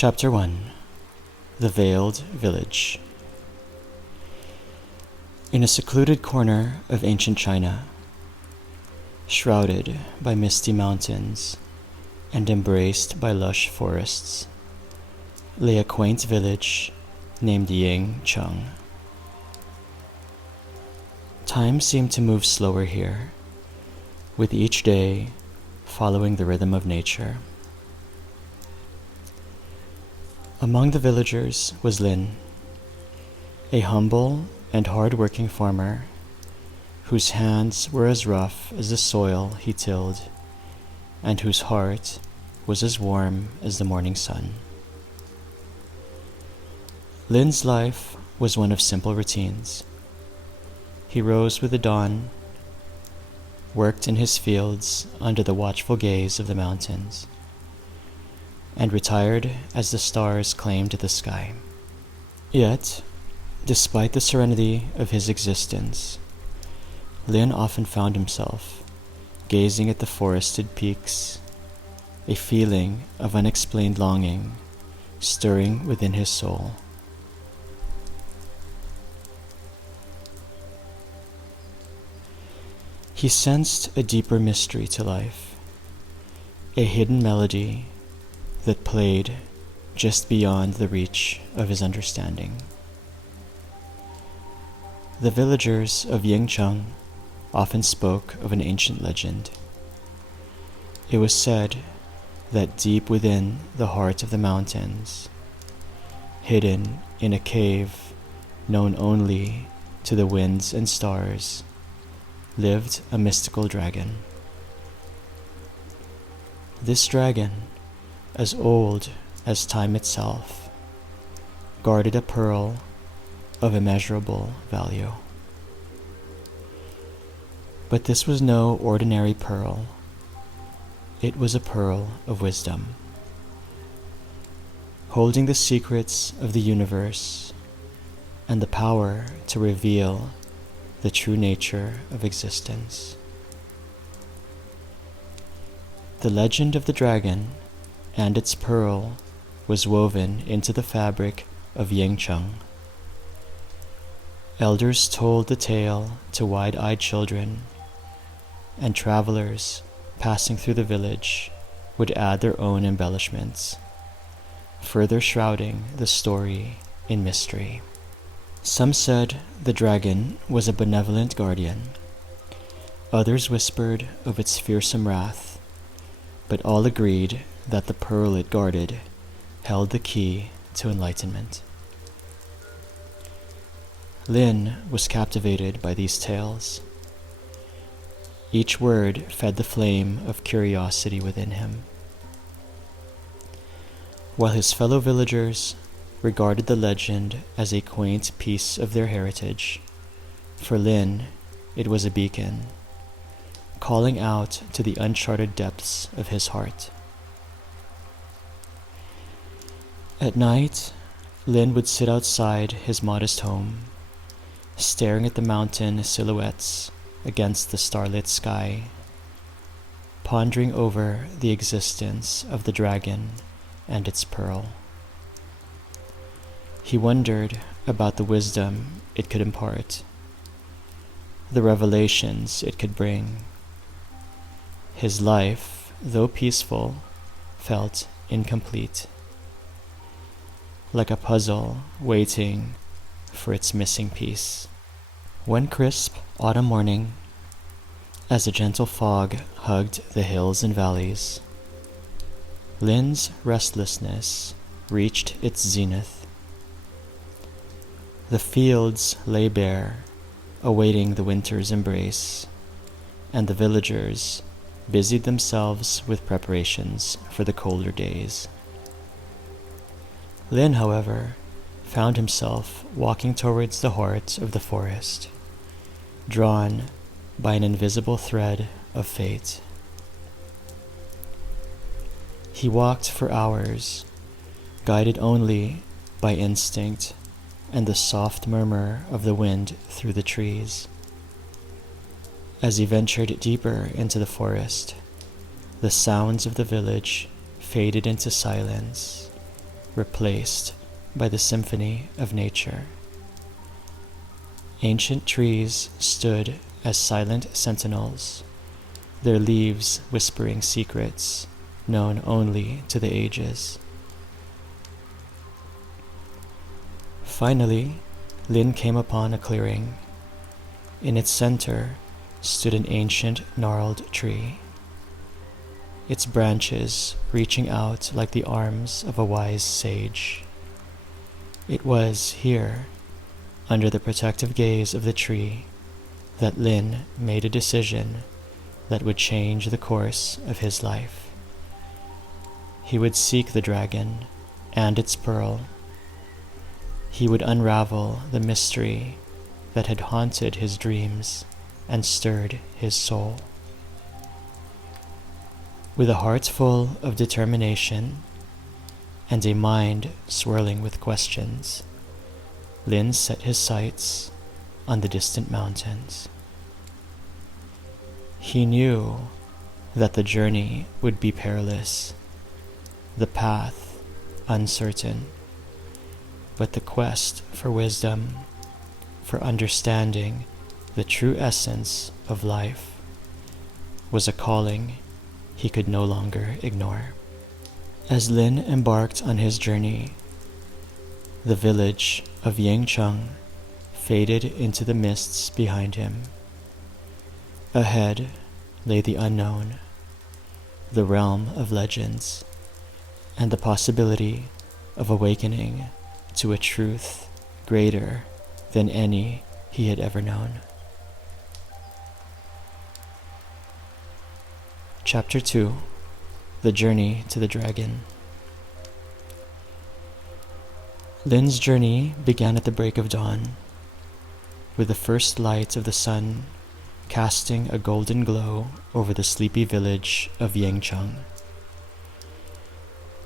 Chapter 1. The Veiled Village. In a secluded corner of ancient China, shrouded by misty mountains and embraced by lush forests, lay a quaint village named Yingchung. Time seemed to move slower here, with each day following the rhythm of nature. Among the villagers was Lin, a humble and hard-working farmer whose hands were as rough as the soil he tilled and whose heart was as warm as the morning sun. Lin's life was one of simple routines. He rose with the dawn, worked in his fields under the watchful gaze of the mountains, and retired as the stars claimed the sky. Yet, despite the serenity of his existence, Lin often found himself gazing at the forested peaks, a feeling of unexplained longing stirring within his soul. He sensed a deeper mystery to life, a hidden melody that played just beyond the reach of his understanding. The villagers of Yingchung often spoke of an ancient legend. It was said that deep within the heart of the mountains, hidden in a cave known only to the winds and stars, lived a mystical dragon. This dragon, as old as time itself, guarded a pearl of immeasurable value. But this was no ordinary pearl. It was a pearl of wisdom, holding the secrets of the universe and the power to reveal the true nature of existence. The legend of the dragon and its pearl was woven into the fabric of Yingchung. Elders told the tale to wide-eyed children, and travelers passing through the village would add their own embellishments, further shrouding the story in mystery. Some said the dragon was a benevolent guardian. Others whispered of its fearsome wrath, but all agreed that the pearl it guarded held the key to enlightenment. Lin was captivated by these tales. Each word fed the flame of curiosity within him. While his fellow villagers regarded the legend as a quaint piece of their heritage, for Lin it was a beacon, calling out to the uncharted depths of his heart. At night, Lin would sit outside his modest home, staring at the mountain silhouettes against the starlit sky, pondering over the existence of the dragon and its pearl. He wondered about the wisdom it could impart, the revelations it could bring. His life, though peaceful, felt incomplete, like a puzzle waiting for its missing piece. One crisp autumn morning, as a gentle fog hugged the hills and valleys, Lin's restlessness reached its zenith. The fields lay bare, awaiting the winter's embrace, and the villagers busied themselves with preparations for the colder days. Lin, however, found himself walking towards the heart of the forest, drawn by an invisible thread of fate. He walked for hours, guided only by instinct and the soft murmur of the wind through the trees. As he ventured deeper into the forest, the sounds of the village faded into silence, replaced by the symphony of nature. Ancient trees stood as silent sentinels, their leaves whispering secrets known only to the ages. Finally, Lin came upon a clearing. In its center stood an ancient gnarled tree, its branches reaching out like the arms of a wise sage. It was here, under the protective gaze of the tree, that Lin made a decision that would change the course of his life. He would seek the dragon and its pearl. He would unravel the mystery that had haunted his dreams and stirred his soul. With a heart full of determination and a mind swirling with questions, Lin set his sights on the distant mountains. He knew that the journey would be perilous, the path uncertain, but the quest for wisdom, for understanding the true essence of life, was a calling he could no longer ignore. As Lin embarked on his journey, the village of Yingchung faded into the mists behind him. Ahead lay the unknown, the realm of legends, and the possibility of awakening to a truth greater than any he had ever known. Chapter 2: The Journey to the Dragon. Lin's journey began at the break of dawn, with the first light of the sun casting a golden glow over the sleepy village of Yingchung.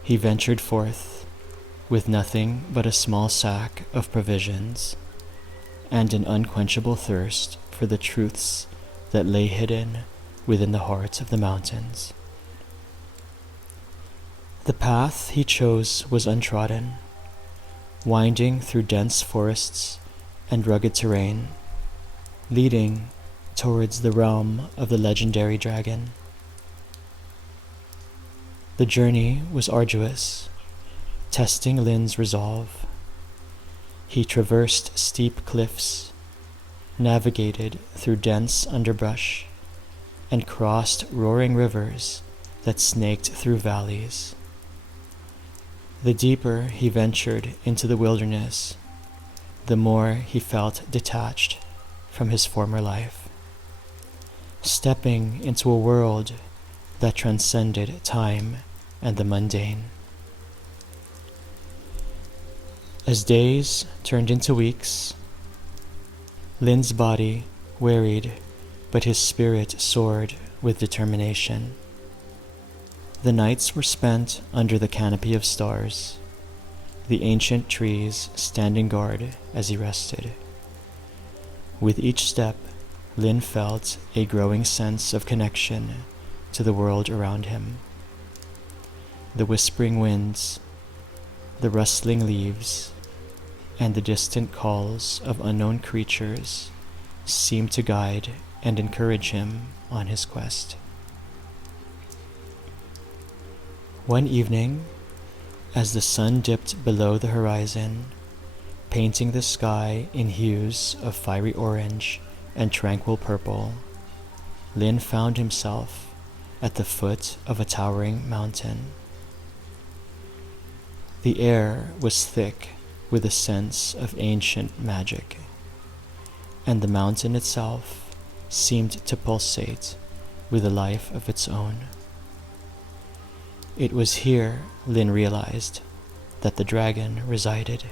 He ventured forth with nothing but a small sack of provisions and an unquenchable thirst for the truths that lay hidden within the heart of the mountains. The path he chose was untrodden, winding through dense forests and rugged terrain, leading towards the realm of the legendary dragon. The journey was arduous, testing Lin's resolve. He traversed steep cliffs, navigated through dense underbrush, and crossed roaring rivers that snaked through valleys. The deeper he ventured into the wilderness, the more he felt detached from his former life, stepping into a world that transcended time and the mundane. As days turned into weeks, Lin's body wearied, but his spirit soared with determination. The nights were spent under the canopy of stars, the ancient trees standing guard as he rested. With each step, Lin felt a growing sense of connection to the world around him. The whispering winds, the rustling leaves, and the distant calls of unknown creatures seemed to guide and encourage him on his quest. One evening, as the sun dipped below the horizon, painting the sky in hues of fiery orange and tranquil purple, Lin found himself at the foot of a towering mountain. The air was thick with a sense of ancient magic, and the mountain itself seemed to pulsate with a life of its own. It was here Lin realized that the dragon resided.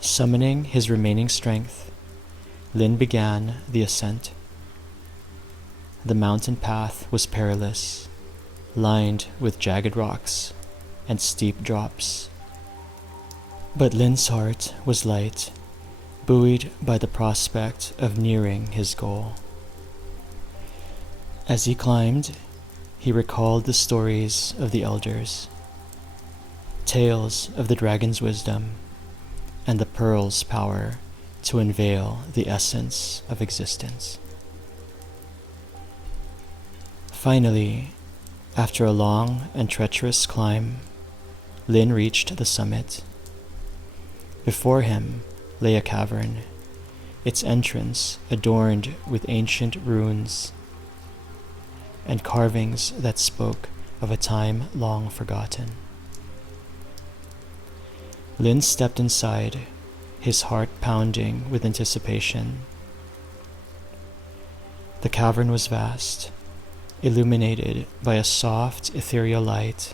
Summoning his remaining strength, Lin began the ascent. The mountain path was perilous, lined with jagged rocks and steep drops. But Lin's heart was light, buoyed by the prospect of nearing his goal. As he climbed, he recalled the stories of the elders, tales of the dragon's wisdom and the pearl's power to unveil the essence of existence. Finally, after a long and treacherous climb, Lin reached the summit. Before him lay a cavern, its entrance adorned with ancient runes and carvings that spoke of a time long forgotten. Lin stepped inside, his heart pounding with anticipation. The cavern was vast, illuminated by a soft, ethereal light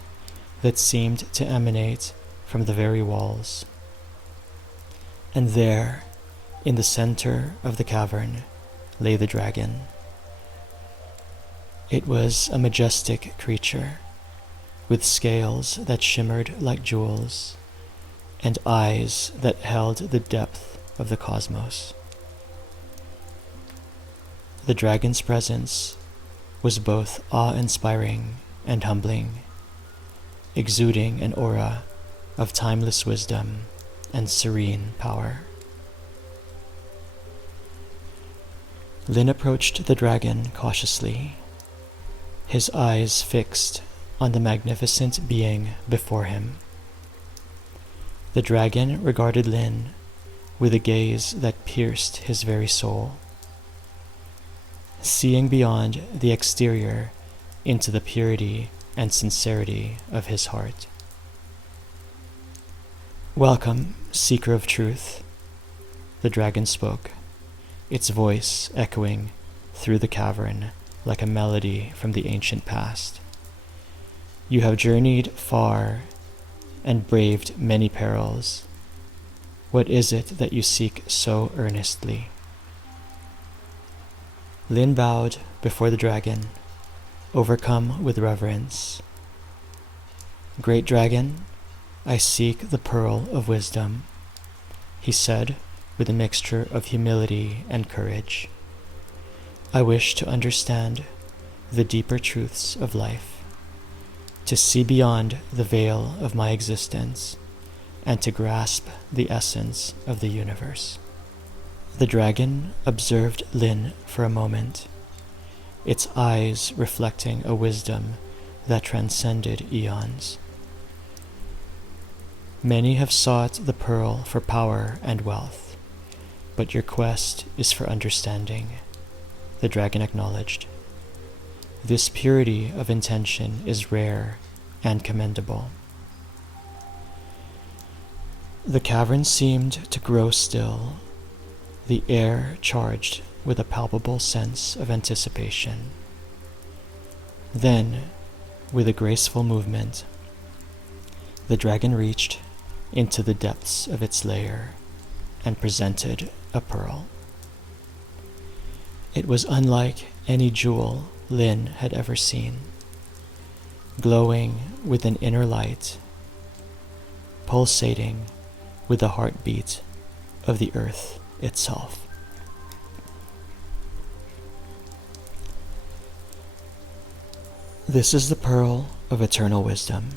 that seemed to emanate from the very walls. And there, in the center of the cavern, lay the dragon. It was a majestic creature, with scales that shimmered like jewels, and eyes that held the depth of the cosmos. The dragon's presence was both awe-inspiring and humbling, exuding an aura of timeless wisdom and serene power. Lin approached the dragon cautiously, his eyes fixed on the magnificent being before him. The dragon regarded Lin with a gaze that pierced his very soul, seeing beyond the exterior into the purity and sincerity of his heart. "Welcome, seeker of truth," the dragon spoke, its voice echoing through the cavern like a melody from the ancient past. "You have journeyed far and braved many perils. What is it that you seek so earnestly?" Lin bowed before the dragon, overcome with reverence. "Great dragon, I seek the pearl of wisdom," he said with a mixture of humility and courage. "I wish to understand the deeper truths of life, to see beyond the veil of my existence, and to grasp the essence of the universe." The dragon observed Lin for a moment, its eyes reflecting a wisdom that transcended eons. "Many have sought the pearl for power and wealth, but your quest is for understanding," the dragon acknowledged. "This purity of intention is rare and commendable." The cavern seemed to grow still, the air charged with a palpable sense of anticipation. Then, with a graceful movement, the dragon reached into the depths of its lair and presented a pearl. It was unlike any jewel Lin had ever seen, glowing with an inner light, pulsating with the heartbeat of the earth itself. "This is the pearl of eternal wisdom,"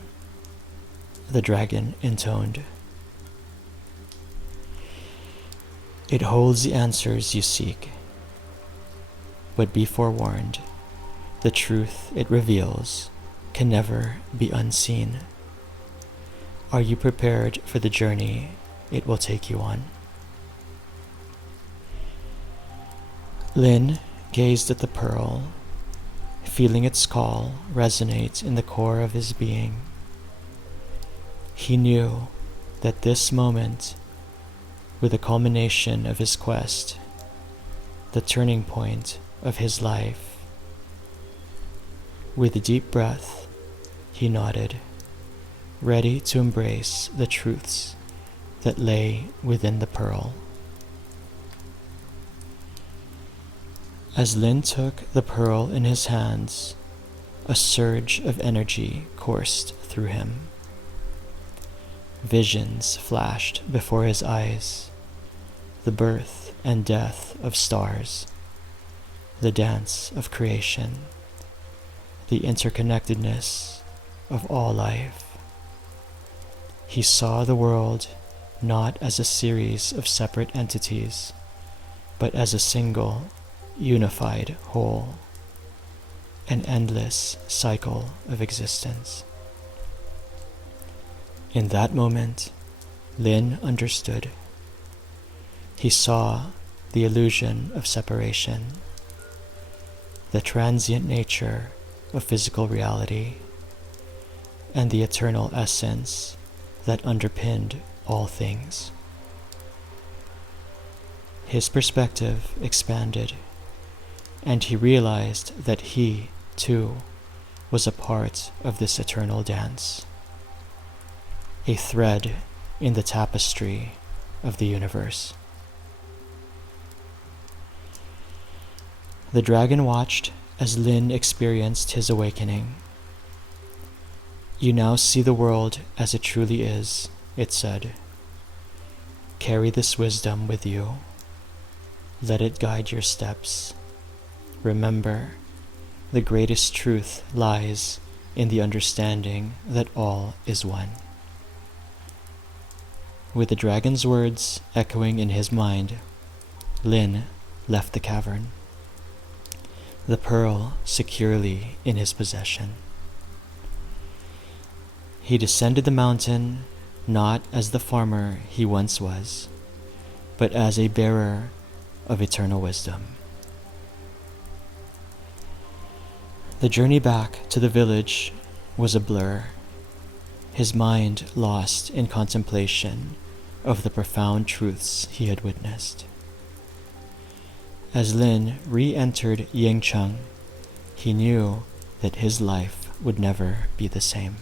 the dragon intoned. "It holds the answers you seek. But be forewarned, the truth it reveals can never be unseen. Are you prepared for the journey it will take you on?" Lin gazed at the pearl, feeling its call resonate in the core of his being. He knew that this moment, with the culmination of his quest, the turning point of his life. With a deep breath, he nodded, ready to embrace the truths that lay within the pearl. As Lin took the pearl in his hands, a surge of energy coursed through him. Visions flashed before his eyes, the birth and death of stars, the dance of creation, the interconnectedness of all life. He saw the world not as a series of separate entities, but as a single, unified whole, an endless cycle of existence. In that moment, Lin understood. He saw the illusion of separation, the transient nature of physical reality, and the eternal essence that underpinned all things. His perspective expanded, and he realized that he, too, was a part of this eternal dance, a thread in the tapestry of the universe. The dragon watched as Lin experienced his awakening. "You now see the world as it truly is," it said. "Carry this wisdom with you. Let it guide your steps. Remember, the greatest truth lies in the understanding that all is one." With the dragon's words echoing in his mind, Lin left the cavern, the pearl securely in his possession. He descended the mountain not as the farmer he once was, but as a bearer of eternal wisdom. The journey back to the village was a blur, his mind lost in contemplation of the profound truths he had witnessed. As Lin re-entered Yingchung, he knew that his life would never be the same.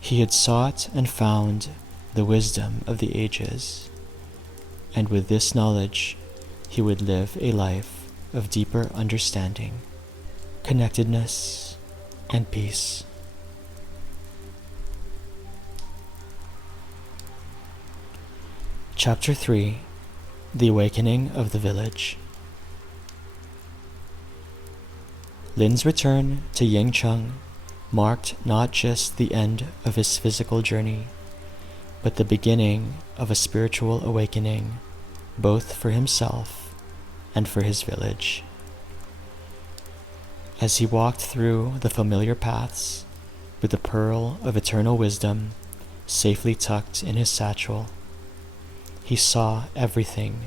He had sought and found the wisdom of the ages, and with this knowledge, he would live a life of deeper understanding, connectedness, and peace. Chapter 3: The Awakening of the Village. Lin's return to Yingchung marked not just the end of his physical journey, but the beginning of a spiritual awakening, both for himself and for his village. As he walked through the familiar paths, with the pearl of eternal wisdom safely tucked in his satchel, he saw everything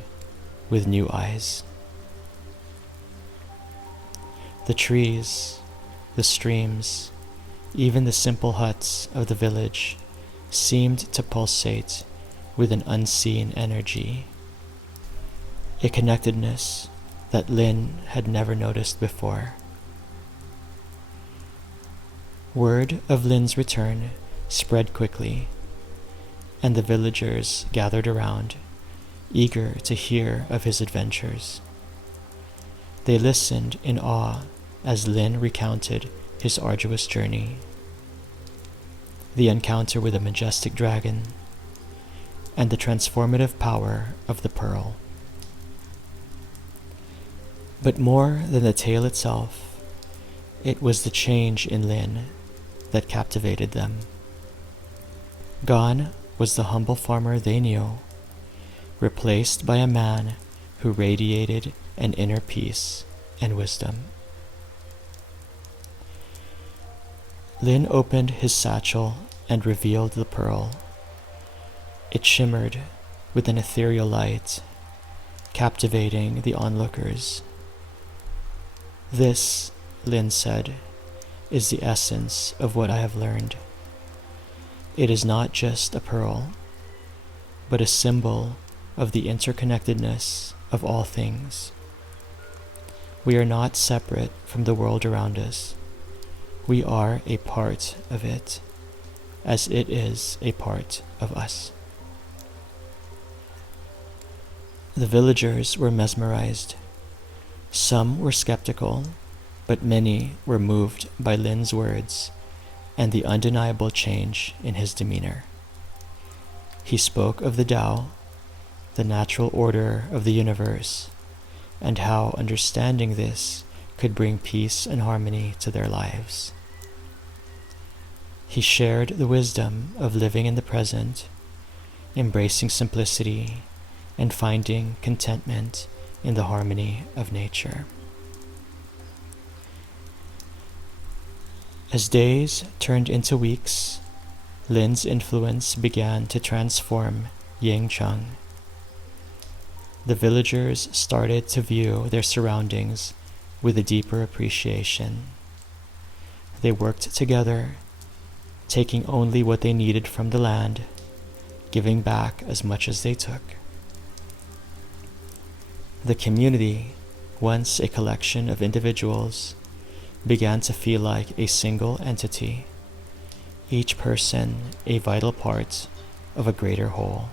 with new eyes. The trees, the streams, even the simple huts of the village seemed to pulsate with an unseen energy, a connectedness that Lin had never noticed before. Word of Lin's return spread quickly, and the villagers gathered around, eager to hear of his adventures. They listened in awe as Lin recounted his arduous journey, the encounter with a majestic dragon, and the transformative power of the pearl. But more than the tale itself, it was the change in Lin that captivated them. Gone was the humble farmer they knew, replaced by a man who radiated an inner peace and wisdom. Lin opened his satchel and revealed the pearl. It shimmered with an ethereal light, captivating the onlookers. "This," Lin said, "is the essence of what I have learned. It is not just a pearl, but a symbol of the interconnectedness of all things. We are not separate from the world around us. We are a part of it, as it is a part of us." The villagers were mesmerized. Some were skeptical, but many were moved by Lin's words and the undeniable change in his demeanor. He spoke of the Tao, the natural order of the universe, and how understanding this could bring peace and harmony to their lives. He shared the wisdom of living in the present, embracing simplicity, and finding contentment in the harmony of nature. As days turned into weeks, Lin's influence began to transform Yingchung. The villagers started to view their surroundings with a deeper appreciation. They worked together, taking only what they needed from the land, giving back as much as they took. The community, once a collection of individuals, began to feel like a single entity, each person a vital part of a greater whole.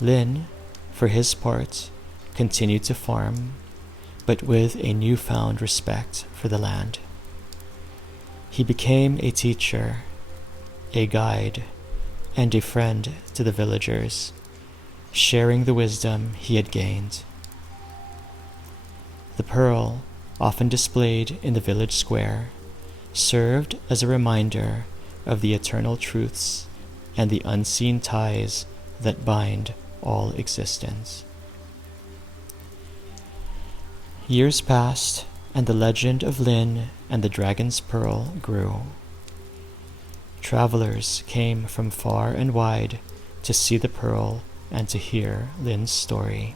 Lin, for his part, continued to farm, but with a newfound respect for the land. He became a teacher, a guide, and a friend to the villagers, sharing the wisdom he had gained. The pearl, often displayed in the village square, served as a reminder of the eternal truths and the unseen ties that bind all existence. Years passed, and the legend of Lin and the Dragon's Pearl grew. Travelers came from far and wide to see the pearl and to hear Lin's story.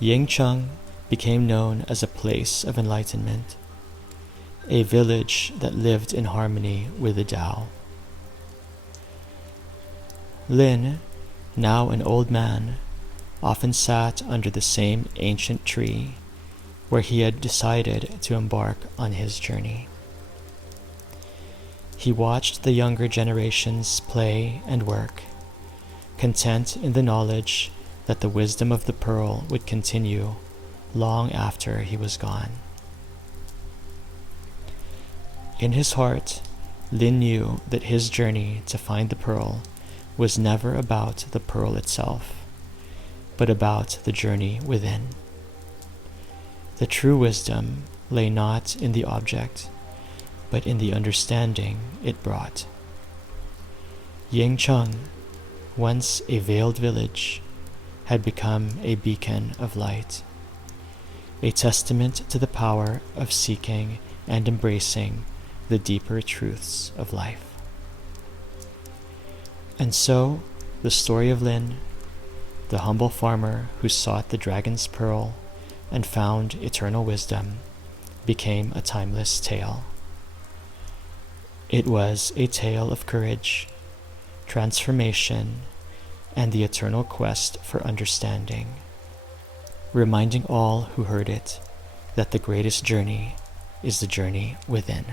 Yingchung became known as a place of enlightenment, a village that lived in harmony with the Tao. Lin, now an old man, often sat under the same ancient tree where he had decided to embark on his journey. He watched the younger generations play and work, content in the knowledge that the wisdom of the pearl would continue long after he was gone. In his heart, Lin knew that his journey to find the pearl was never about the pearl itself, but about the journey within. The true wisdom lay not in the object, but in the understanding it brought. Yingchung, once a veiled village, had become a beacon of light, a testament to the power of seeking and embracing the deeper truths of life. And so, the story of Lin, the humble farmer who sought the dragon's pearl and found eternal wisdom, became a timeless tale. It was a tale of courage, transformation, and the eternal quest for understanding, reminding all who heard it that the greatest journey is the journey within.